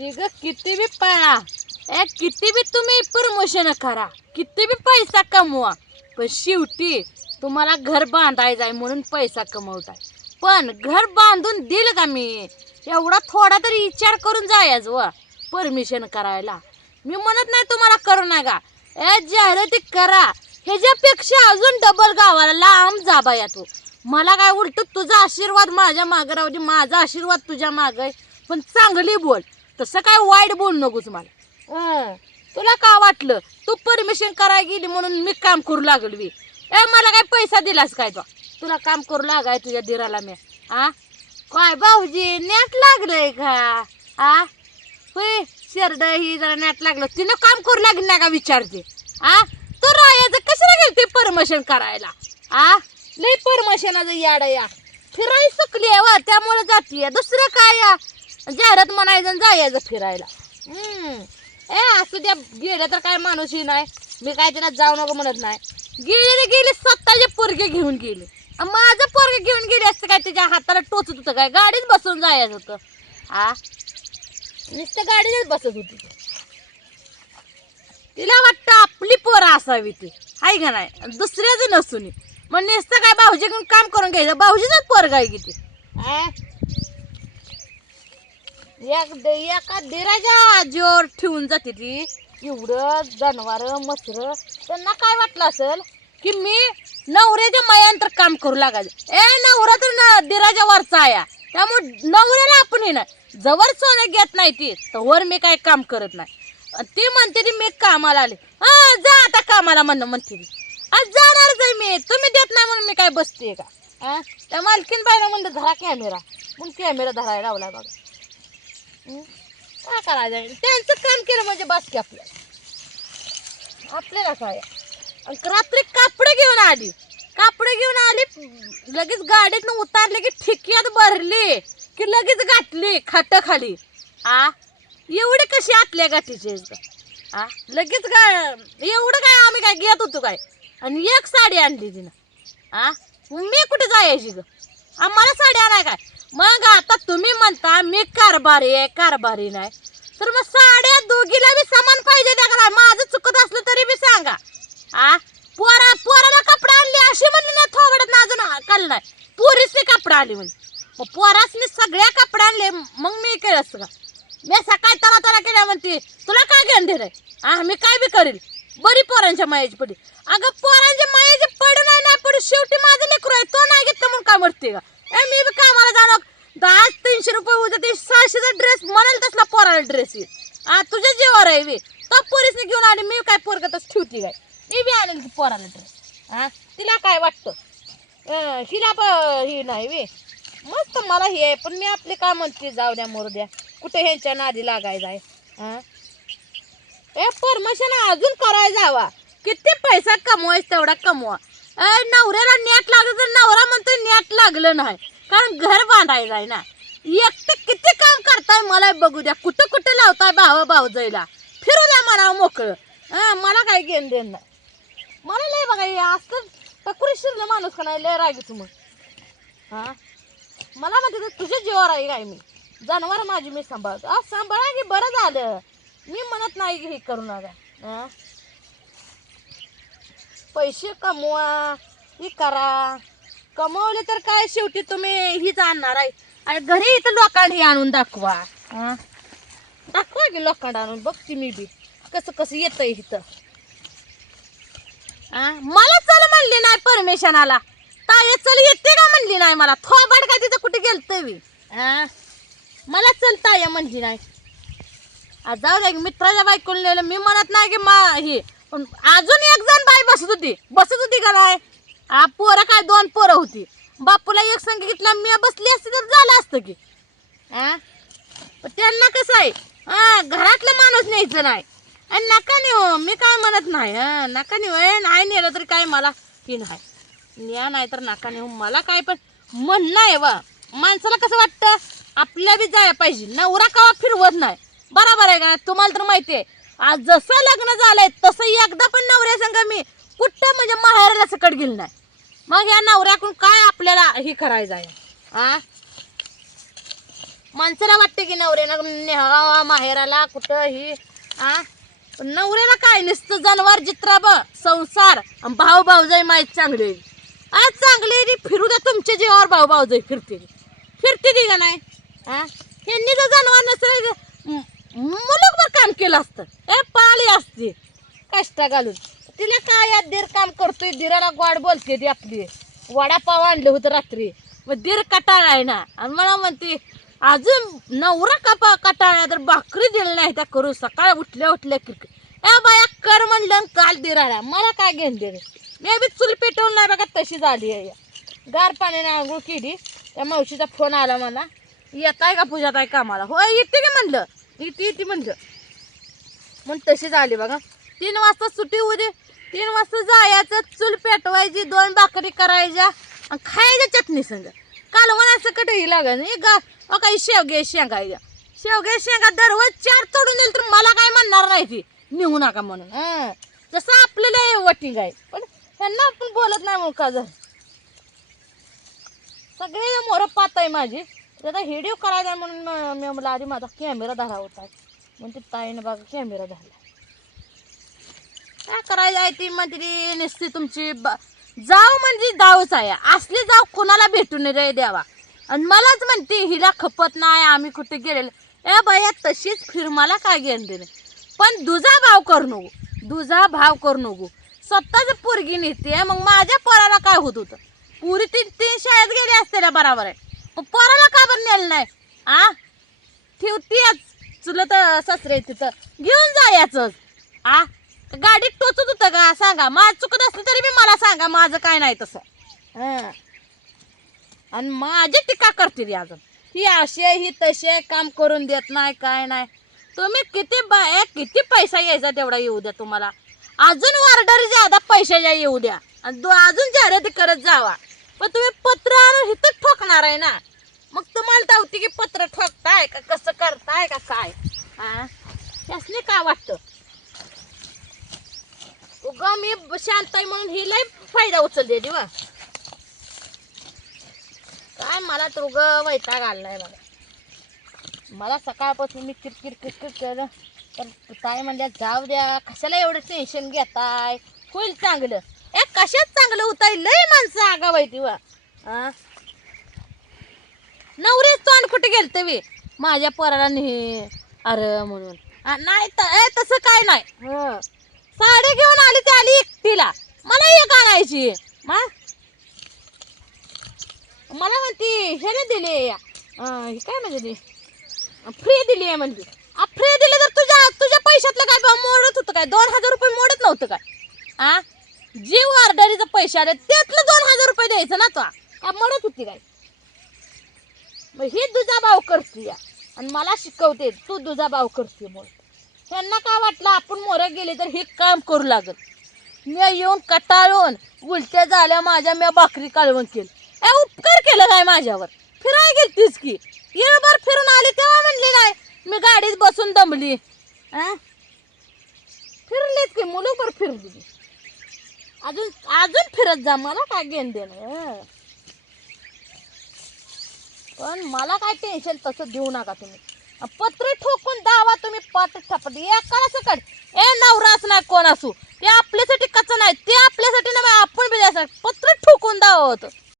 इग किती बी पळा. ए किती बी तुम्ही प्रमोशन करा. किती बी पैसा कमवा. पण शेवटी तुम्हाला घर बांधायचं आहे म्हणून पैसा कमवताय. पण घर बांधून दिल का मी? एवढा थोडा तरी विचार करून जायच व. परमिशन करायला. मी म्हणत नाही तुम्हाला करू नका. ए जाहिराती करा. ह्याच्यापेक्षा अजून डबल गावाला लांब जाबा या तू. मला काय उलट तुझा आशीर्वाद माझ्या मागं राहू दे. माझा आशीर्वाद तुझ्या मागं आहे. पण चांगली बोल. तसं काय वाईट बोल नकोस मला. हं. तुला का वाटलं? तू परमिशन करायला गेली म्हणून मी काम करू लागली ए मला काय पैसा दिलास काय तो? तुला काम करू लागाय तुझ्या दिराला मी. हा काय भाऊजी नेट लागलंय का? हा होय शेरड ही जरा नेट लागलं. तिनं काम करू लागली नाही का विचारते? आ? तू राहायचं कशाला गेलते परमिशन करायला? आ? लई परमिशनाचं याड या. फिरायला सुकली आहे वा त्यामुळे जातीये. दुसरं काय या? जाहिरात म्हणायचं आणि जायचं फिरायला. हम्म. ए असू द्या गेलं तर काय माणूसही नाही. मी काय त्याला जाऊ नको म्हणत नाही. गेले रे गेले स्वतःचे पोरगे घेऊन गेले. माझं पोरगे घेऊन गेले असतं काय त्याच्या हाताला टोचत होतं काय? गाडीत बसून जायचं होतं. आ? नुसतं गाडीतच बसत होती. तिला वाटतं आपली पोरं असावी ती. हाय का नाही? अन दुसऱ्याच नसून. मग नुसतं काय भाऊजीकडून काम करून घ्यायचं? भाऊजीच पोरग आहे किती आ? एक एका दिराच्या जोर ठेवून जाते ती. एवढं जनावर मसर त्यांना काय वाटलं असेल की मी नवऱ्याच्या मायांतर काम करू लागायचं. ए नवरा तर न दिराच्या वरचा आया त्यामुळे नवऱ्याला आपण येणार जवळ सोनं घेत नाही ती. तवर मी काय काम करत नाही. ती म्हणते ती मी कामाला आले. हा जा आता कामाला म्हणणं म्हणते ती. आज जाणारच आहे मी. तुम्ही देत नाही म्हणून मी काय बसते का? हा त्या मालकीन बायला म्हणलं धरा कॅमेरा. मग कॅमेरा धरायला लावला बघा. काय करायचं? त्यांचं काम केलं म्हणजे बासकी आपल्या आपल्याला आपल्याला काय रात्री कापडे घेऊन आली. कापडे घेऊन आली लगेच गाडीतनं उतारले की ठिक्यात भरली की लगेच गाठली खाट खाली आ? एवढे कशी आतल्या गाठीचे? आ? लगेच गा एवढं काय आम्ही काय घेत होतो काय? आणि एक साडी आणली तिनं. आ? मी कुठे जायची ग? आम्हाला साडी आणाय काय? मग आता तुम्ही म्हणता मी कारभारी आहे कारभारी नाही. तर मग साड्या दोघीला बी समान पाहिजे त्या का माझं चुकत असलं तरी बी सांगा. आ? पोरा पोराला कपडा आणली अशी म्हणली ना थोबडत ना अजून कल नाही. पोरीसने कपडा आली म्हणजे मग पोरासने सगळ्या कपडे आणले मग मी केलं असतं का? मी सकाळी तवा तवा केल्या म्हणते? तुला काय घेऊन दे रे मी काय बी करील बरी पोरांच्या मायाची पडी. अगं पोरांच्या मायाची पड नाही ना शेवटी माझं लेकरू आहे तो नाही घेतलं म्हणून काय म्हणते का ए मी बी कामाला जाणार. दहा तीनशे रुपये उद्या ते सहाशेचा ड्रेस म्हणाल तसला पोराला ड्रेस येईल आ तुझ्या जीवावर आहे वे तो पोरीसने घेऊन आली मी काय पोरगतच ठेवती काय? मी बी आणेल की पोराला ड्रेस हा तिला काय वाटतं? हिला प ही नाही वे मस्त मला हे आहे पण मी आपले काय म्हणते जाऊ द्या मोरू द्या. कुठे ह्यांच्या नादी लागायचं आहे? हा ए परमिशन अजून करायला जावा किती पैसा कमवायच तेवढा कमवा. नवऱ्याला नेट लागलं तर नवरा म्हणतो नेट लागलं नाही. कारण घर बांधायचं आहे ना. एकटे किती काम करताय मला बघू द्या. कुठं कुठं लावताय भावा भाऊ फिरू द्या मला मोकळं. हां मला काय घेणं देणं नाही. मला लय बघा हे असं टकुरी शिरलं माणूस का नाही? लय रागीच मग. हां? मला म्हणते तुझ्या जीवावर आहे काय मी. जनावर माझी मी सांभाळतो. आज सांभाळा की बरं झालं. मी म्हणत नाही की हे करू नका. हां पैसे कमवा हे करा. कमवले तर काय शेवटी तुम्ही हीच आणणार आहे. आणि घरी इथं लोकांनी आणून दाखवा. दाखवा की लोकांना आणून. बघते मी बी. कसं कसं येतंय इथं. आ? मला चल म्हणली नाही परमेशनाला ताये चल येते का म्हणली नाही मला? थोबाड काय तिथं कुठे गेलत मी आ? मला चल ताया म्हणली नाही. जाऊ दे मित्राच्या बायकोला नेलं. मी म्हणत नाही की मा ही अजून एक जण बाई बसत होती. बसत होती का नाही? आ पोरं काय दोन पोरं होती. बापूला एक सांगितलं मी बसली असती तर झालं असतं की. आ? पण त्यांना कसं आहे? हा घरातलं माणूस न्यायचं नाही. आणि नका नेऊ मी काय म्हणत नाही हा. नका नेऊ ए नाही नेलं तरी काय मला? की नाही? न्या नाही तर नका नेऊ मला काय पण म्हणणं आहे वा माणसाला कसं वाटतं? आपल्या बी जायला पाहिजे. नवरा कावा फिरवत नाही. बरोबर आहे का? तुम्हाला तर माहिती आहे. आज जसं लग्न झालंय तसं एकदा पण नवऱ्या संग मी कुठं म्हणजे माहेराला सकट गेली नाही. मग या नवऱ्याकडून काय आपल्याला हे करायचं आहे? आ? माणसाला वाटतं की नवऱ्यानं न्यावा माहेराला कुठं ही आ? पण नवऱ्याला काय नसतं जनावर जित्राब संसार. भाऊ भाऊजाई माहीत चांगले. आज चांगले फिरू द्या तुमच्या जीवावर भाऊ भाऊजाई फिरते फिरते ती का नाही? हा ह्यांनी जर जनावर नसेल मुलगभर काम केलं असतं. ए पाळी असते. कष्ट घालून. तिला काय यात दीर काम करतोय? दिराला गोड बोलते ती आपली. वडापाव आणलं होतं रात्री. मग दीर कटाळ आहे ना. आणि मला म्हणते अजून नवरा कापा कटाळ्या तर भाकरी दिली नाही त्या करू. सकाळ उठल्या उठल्या क्रिकेट ए बाया कर म्हणलं आणि काल दिराला. मला काय घेऊन दे मी बी चूल पेटवून नाही बघा तशी झाली आहे. गार पाण्याने आंघोळ केली. त्या मावशीचा फोन आला मला. येत आहे का पूजात आहे कामाला? होय येते की म्हणलं. येते येते म्हणलं मग तशी झाली बघा. तीन वाजता सुट्टी होऊ दे. तीन वाजता जायचं चूल पेटवायची दोन भाकरी करायच्या आणि खायच्या चटणी संग. कालवणाचं कटही लागत नाही. गा अ काही शेवगे शेंगायच्या शेवगे शेंगा दररोज चार तोडून दिल तर मला काय म्हणणार नाही ती. निघू नका म्हणून. जसं आपल्याला वटिंग आहे. पण त्यांना आपण बोलत नाही म्हणून का झालं? सगळे मोर पात आहे माझी. त्याचा व्हिडिओ करायचा म्हणून मी मला आधी माझा कॅमेरा धरा होता. म्हणते ते ताईनं बघा कॅमेरा धरला. काय करायचं आहे ती? म्हणते नसती तुमची ब- जाव म्हणजे जावच आहे. असली जाव कोणाला भेटून रे द्यावा आणि मलाच म्हणते हिला खपत नाही आम्ही कुठे गेलेलो. ए बाया तशीच फिर मला काय घेणं देणं? पण दुजा भाव करू नको. दुजा भाव करू नको. स्वतःच पोरगी नेते मग माझ्या पोराला काय होत होतं? पुरी तीन तीन शाळेत गेली असते बराबर आहे. पोराला घेऊन नेलं नाही. आ? ठेवतीच चुलत सासरे तिथं. घेऊन जायचं आ? गाडीत टोचत होतं का? सांगा. माझ चुकत असलं तरी बी मला सांगा. माझं काय नाही तसं. हं. आणि माझी टीका करते ती अजून. ही अशी आहे, ही तशी आहे, काम करून देत नाही काय नाही. तुम्ही किती बाय किती पैसा यायचा तेवढा येऊ द्या तुम्हाला. अजून ऑर्डर ज्यादा पैशाच्या येऊ द्या. आणि दो- अजून जाहिराती करत जावा. पण तुम्ही पत्र आणून इथं ठोकणार आहे ना. मग तुम्हाला धावती की पत्र ठोकताय का कसं करताय का काय? हा त्यासने काय वाटतं? उग मी शांत आहे म्हणून ही लय फायदा उचलते दिवा. काय मला तर उग वैताग आलाय मला मला सकाळपासून मी किरकिर किरकिर केलं. तर ताई म्हणल्या जाऊ द्या कशाला एवढं टेन्शन घेताय? होईल चांगलं. ए कशात चांगलं? होताय लय माणसं आगाव आहे आ? वा नवरे तोंड कुठे गेलत वे माझ्या पोराला नेहे अरे म्हणून. आ, नाही त- ए, तसं काय नाही. हं. साडी घेऊन आली ती आली एकटीला. मला एक आणायची. मा? मला म्हणती ह्याने दिली. अं, हे काय म्हणजे फ्री दिली आहे म्हणजे फ्री दिली तर तुझ्या तुझ्या पैशातलं काय बा मोडत होतं काय? दोन हजार रुपये मोडत नव्हतं काय? आ? जीव ऑर्डरीचं पैसे आले त्यातलं दोन हजार रुपये द्यायचं ना तो. काय म्हणत होती काय? मग ही दुजा करते या आणि मला शिकवते तू दुजाभाव करते मग त्यांना काय वाटलं आपण मोरं गेले तर हे काम करू लागत मी येऊन कटाळून उलट्या झाल्या माझ्या मी भाकरी कालवून केली. ए उपकार केलं काय माझ्यावर. फिराय गेलतीस की. येळभर फिरून आली तेव्हा म्हणली नाही मी गाडीत बसून दमली. आ? फिरलीच की मुलंभर फिरली. अजून अजून फिरत जा मला काय घेण देणं? पण मला काय टेन्शन तसं देऊ नका तुम्ही. पत्र ठोकून दावा तुम्ही पाठ ठपत. एकाला सकट ए नवराच नाही कोण असू. ते आपल्यासाठी कच नाही. ते आपल्यासाठी नाही आपण बी पत्र ठोकून दावा होतं.